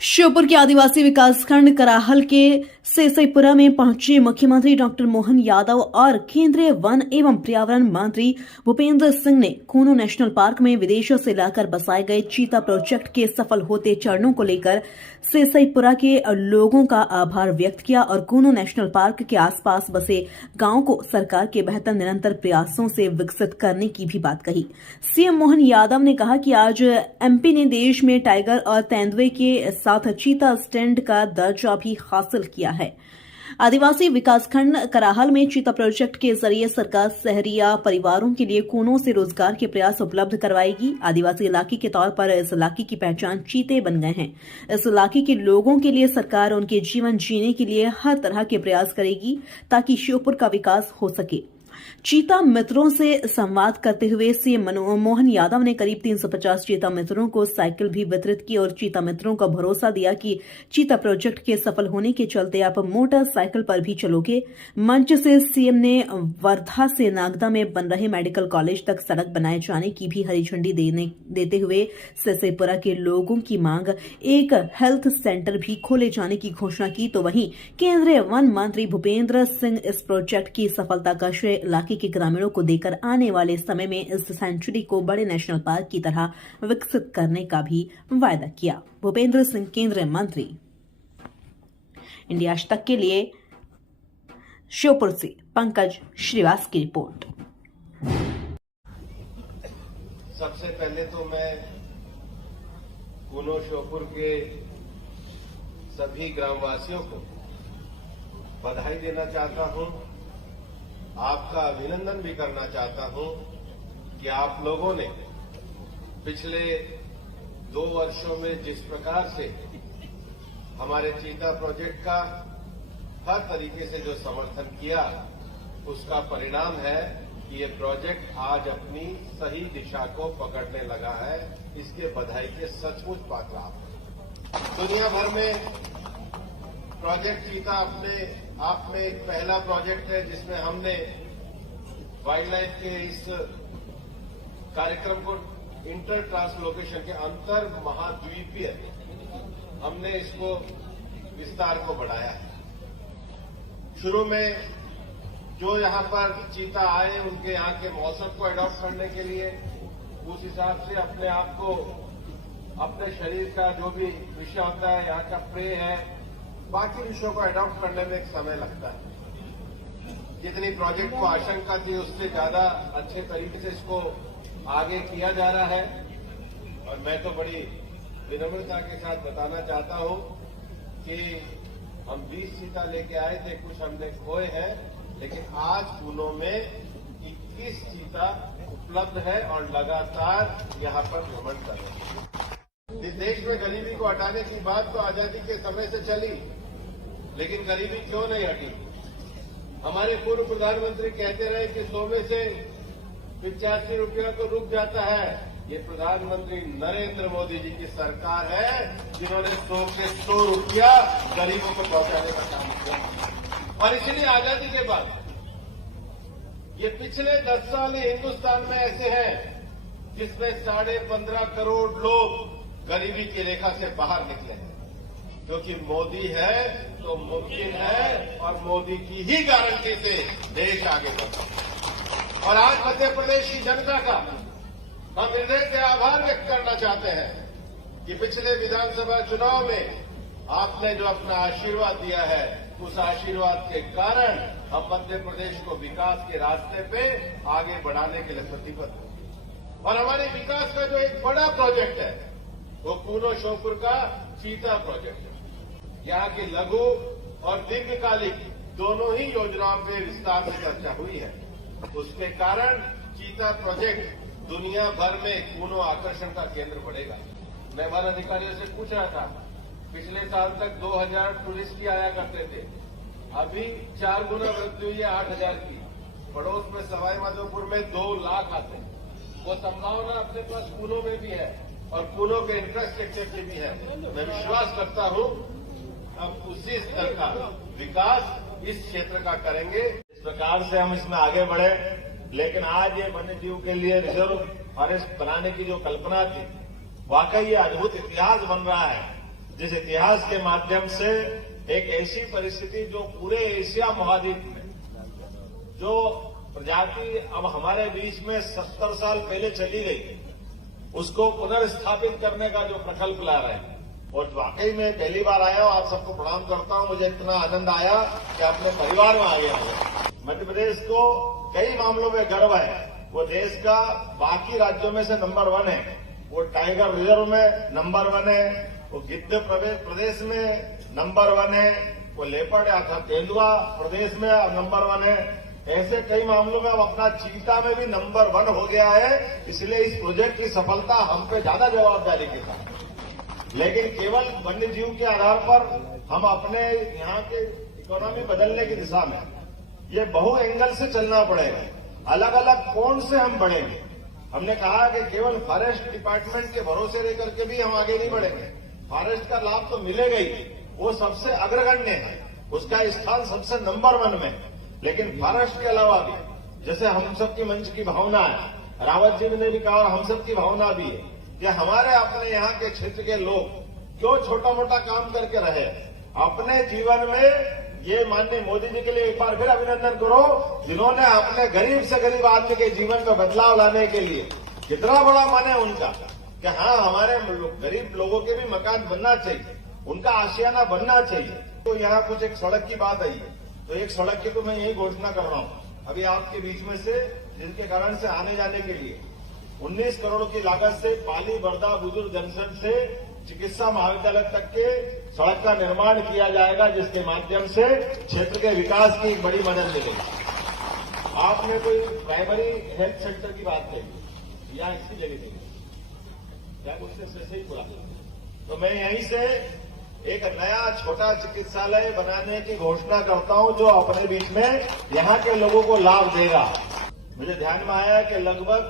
श्योपुर के आदिवासी विकासखंड कराहल के सेसईपुरा में पहुंचे मुख्यमंत्री डॉक्टर मोहन यादव और केंद्रीय वन एवं पर्यावरण मंत्री भूपेंद्र सिंह ने कूनो नेशनल पार्क में विदेशों से लाकर बसाए गए चीता प्रोजेक्ट के सफल होते चरणों को लेकर सेसईपुरा के लोगों का आभार व्यक्त किया और कूनो नेशनल पार्क के आसपास बसे गांवों को सरकार के बेहतर निरंतर प्रयासों से विकसित करने की भी बात कही। सीएम मोहन यादव ने कहा कि आज एमपी ने देश में टाइगर और तेंदुए के साथ चीता स्टैंड का दर्जा भी हासिल किया है। आदिवासी विकासखंड कराहल में चीता प्रोजेक्ट के जरिए सरकार शहरिया परिवारों के लिए कूनों से रोजगार के प्रयास उपलब्ध करवाएगी। आदिवासी इलाके के तौर पर इस इलाके की पहचान चीते बन गए हैं। इस इलाके के लोगों के लिए सरकार उनके जीवन जीने के लिए हर तरह के प्रयास करेगी ताकि श्योपुर का विकास हो सके। चीता मित्रों से संवाद करते हुए सीएम मोहन यादव ने करीब 350 चीता मित्रों को साइकिल भी वितरित की और चीता मित्रों को भरोसा दिया कि चीता प्रोजेक्ट के सफल होने के चलते आप मोटरसाइकिल पर भी चलोगे। मंच से सीएम ने वर्धा से नागदा में बन रहे मेडिकल कॉलेज तक सड़क बनाए जाने की भी हरी झंडी देते हुए सेसईपुरा के लोगों की मांग एक हेल्थ सेंटर भी खोले जाने की घोषणा की। तो वहीं केंद्रीय वन मंत्री भूपेंद्र सिंह इस प्रोजेक्ट की सफलता का श्रेय इलाके के ग्रामीणों को देकर आने वाले समय में इस सेंचुरी को बड़े नेशनल पार्क की तरह विकसित करने का भी वायदा किया। भूपेंद्र सिंह केंद्रीय मंत्री। इंडिया आज तक के लिए श्योपुर से पंकज श्रीवास की रिपोर्ट। सबसे पहले तो मैं कूनो श्योपुर के सभी ग्रामवासियों को बधाई देना चाहता हूं, आपका अभिनंदन भी करना चाहता हूं कि आप लोगों ने पिछले 2 वर्षों में जिस प्रकार से हमारे चीता प्रोजेक्ट का हर तरीके से जो समर्थन किया, उसका परिणाम है कि ये प्रोजेक्ट आज अपनी सही दिशा को पकड़ने लगा है। इसके बधाई के सचमुच पात्र आप। दुनिया भर में प्रोजेक्ट चीता अपने आप में एक पहला प्रोजेक्ट है जिसमें हमने वाइल्ड लाइफ के इस कार्यक्रम को इंटर ट्रांसलोकेशन के अंतर महाद्वीपीय हमने इसको विस्तार को बढ़ाया है। शुरू में जो यहां पर चीता आए उनके यहां के मौसम को अडॉप्ट करने के लिए उस हिसाब से अपने आप को अपने शरीर का जो भी विषय होता है, यहाँ का प्रे है, बाकी विषयों को अडॉप्ट करने में एक समय लगता है। जितनी प्रोजेक्ट को आशंका थी उससे ज्यादा अच्छे तरीके से इसको आगे किया जा रहा है और मैं तो बड़ी विनम्रता के साथ बताना चाहता हूं कि हम 20 चीता लेके आए थे, कुछ हमने खोए हैं, लेकिन आज कूनो में 21 चीता उपलब्ध है और लगातार यहां पर भ्रमण कर रहे हैं। देश में गरीबी को हटाने की बात तो आजादी के समय से चली, लेकिन गरीबी क्यों नहीं हटी? हमारे पूर्व प्रधानमंत्री कहते रहे कि 100 में से 85 रुपया तो रुक जाता है। ये प्रधानमंत्री नरेंद्र मोदी जी की सरकार है जिन्होंने 100 के 100 रुपया गरीबों को पहुंचाने का काम किया। और इसलिए आजादी के बाद ये पिछले 10 साल हिंदुस्तान में ऐसे हैं जिसमें 15.5 करोड़ लोग गरीबी की रेखा से बाहर निकले हैं, क्योंकि मोदी है तो मुमकिन है और मोदी की ही गारंटी से देश आगे बढ़ता है। और आज मध्य प्रदेश की जनता का हम हृदय से आभार व्यक्त करना चाहते हैं कि पिछले विधानसभा चुनाव में आपने जो अपना आशीर्वाद दिया है, उस आशीर्वाद के कारण हम मध्य प्रदेश को विकास के रास्ते पे आगे बढ़ाने के लिए प्रतिबद्ध हैं। और हमारे विकास का जो एक बड़ा प्रोजेक्ट है वो कूनो श्योपुर का चीता प्रोजेक्ट है। यहाँ की लघु और दीर्घकालिक दोनों ही योजनाओं पे विस्तार से चर्चा हुई है। उसके कारण चीता प्रोजेक्ट दुनिया भर में कूनो आकर्षण का केंद्र बढ़ेगा। मैं वन अधिकारियों से पूछ रहा था, पिछले साल तक 2000 टूरिस्ट ही आया करते थे, अभी 4 गुना वृद्धि हुई है 8000 की। पड़ोस में सवाई माधोपुर में 2 लाख आते हैं। वो संभावना अपने पास कूनो में भी है और कूनो के इंफ्रास्ट्रक्चर की भी है। मैं विश्वास करता हूं अब उसी स्तर का विकास इस क्षेत्र का करेंगे। इस प्रकार से हम इसमें आगे बढ़े, लेकिन आज ये वन्य जीव के लिए रिजर्व फॉरेस्ट बनाने की जो कल्पना थी, वाकई ये अद्भुत इतिहास बन रहा है। जिस इतिहास के माध्यम से एक ऐसी परिस्थिति जो पूरे एशिया महाद्वीप में जो प्रजाति अब हमारे बीच में 70 साल पहले चली गई, उसको पुनर्स्थापित करने का जो प्रकल्प ला रहे हैं। और वाकई में पहली बार आया हूं, आप सबको प्रणाम करता हूं। मुझे इतना आनंद आया कि अपने परिवार में आ गया हूं। मध्य प्रदेश को कई मामलों में गर्व है। वो देश का बाकी राज्यों में से नंबर 1 है। वो टाइगर रिजर्व में नंबर 1 है, वो गिद्ध प्रदेश में नंबर 1 है, वो लेपर्ड या तेंदुआ प्रदेश में नंबर 1 है। ऐसे कई मामलों में अब अपना चीता में भी नंबर 1 हो गया है। इसलिए इस प्रोजेक्ट की सफलता हम पे ज्यादा जवाबदारी के साथ, लेकिन केवल वन्य जीव के आधार पर हम अपने यहाँ के इकोनॉमी बदलने की दिशा में ये बहु एंगल से चलना पड़ेगा। अलग अलग कोण से हम बढ़ेंगे। हमने कहा कि केवल फॉरेस्ट डिपार्टमेंट के भरोसे रह करके भी हम आगे नहीं बढ़ेंगे। फॉरेस्ट का लाभ तो मिलेगा ही, वो सबसे अग्रगण्य है, उसका स्थान सबसे नंबर 1 में। लेकिन फॉरेस्ट के अलावा भी जैसे हम सबकी मंच की भावना है, रावत जी ने भी कहा और हम सबकी भावना भी है कि हमारे अपने यहाँ के क्षेत्र के लोग क्यों छोटा मोटा काम करके रहे, अपने जीवन में ये माननीय मोदी जी के लिए एक बार फिर अभिनंदन करो, जिन्होंने अपने गरीब से गरीब आदमी के जीवन में बदलाव लाने के लिए कितना बड़ा मन है उनका कि हाँ हमारे गरीब लोगों के भी मकान बनना चाहिए, उनका आशियाना बनना चाहिए। तो यहाँ कुछ एक सड़क की बात आई है, तो एक सड़क की तो मैं यही घोषणा कर रहा हूँ अभी आपके बीच में से, जिनके कारण से आने जाने के लिए 19 करोड़ की लागत से पाली बर्दा बुजुर्ग जंक्शन से चिकित्सा महाविद्यालय तक के सड़क का निर्माण किया जाएगा, जिसके माध्यम से क्षेत्र के विकास की एक बड़ी मदद मिलेगी। आपने कोई प्राइमरी हेल्थ सेंटर की बात कही या इसकी जगह नहीं, क्या उससे सही बोला? तो मैं यहीं से एक नया छोटा चिकित्सालय बनाने की घोषणा करता हूं, जो अपने बीच में यहाँ के लोगों को लाभ देगा। मुझे ध्यान में आया कि लगभग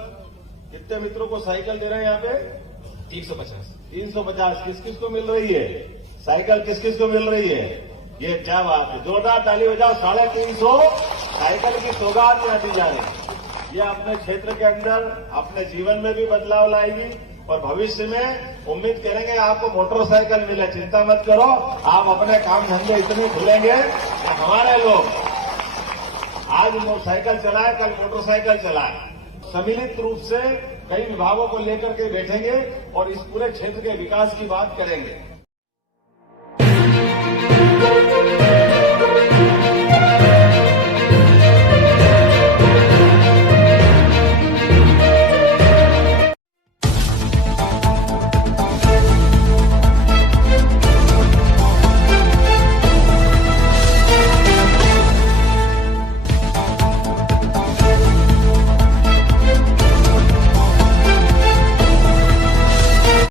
कितने मित्रों को साइकिल दे रहे हैं यहाँ पे? 350 किस किस को मिल रही है साइकिल? किस किस को मिल रही है? ये क्या बात है, जोरदार ताली बजाओ। 350 साइकिल की सौगात यहाँ दी जा रही है। ये अपने क्षेत्र के अंदर अपने जीवन में भी बदलाव लाएगी और भविष्य में उम्मीद करेंगे आपको मोटरसाइकिल मिले। चिंता मत करो, आप अपने काम धंधे इतने खुलेंगे कि हमारे लोग आज मोटरसाइकिल चलाए, कल मोटरसाइकिल चलाए। सम्मिलित रूप से कई विभागों को लेकर के बैठेंगे और इस पूरे क्षेत्र के विकास की बात करेंगे।